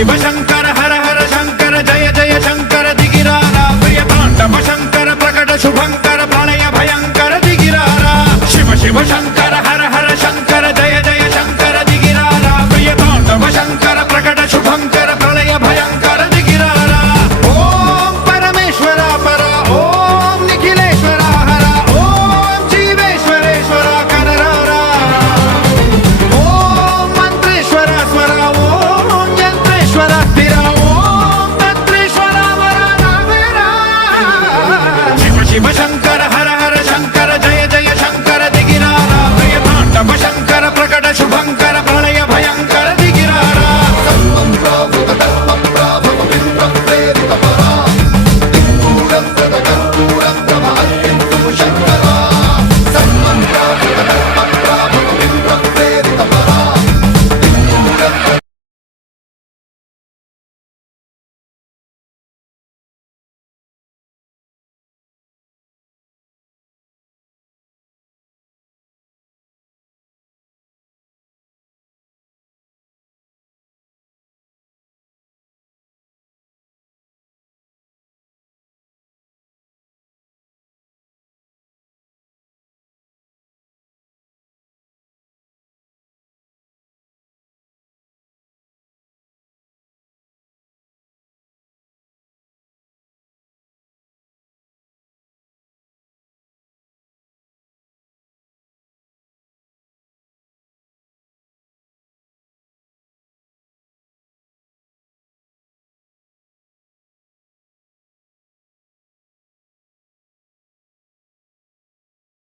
शिव शंकर हर हर शंकर जय जय शंकर दिगिरारा प्रिय तांडव शंकर प्रकट शुभंकर प्रलय भयंकर दिगिरारा शिव शिव शंकर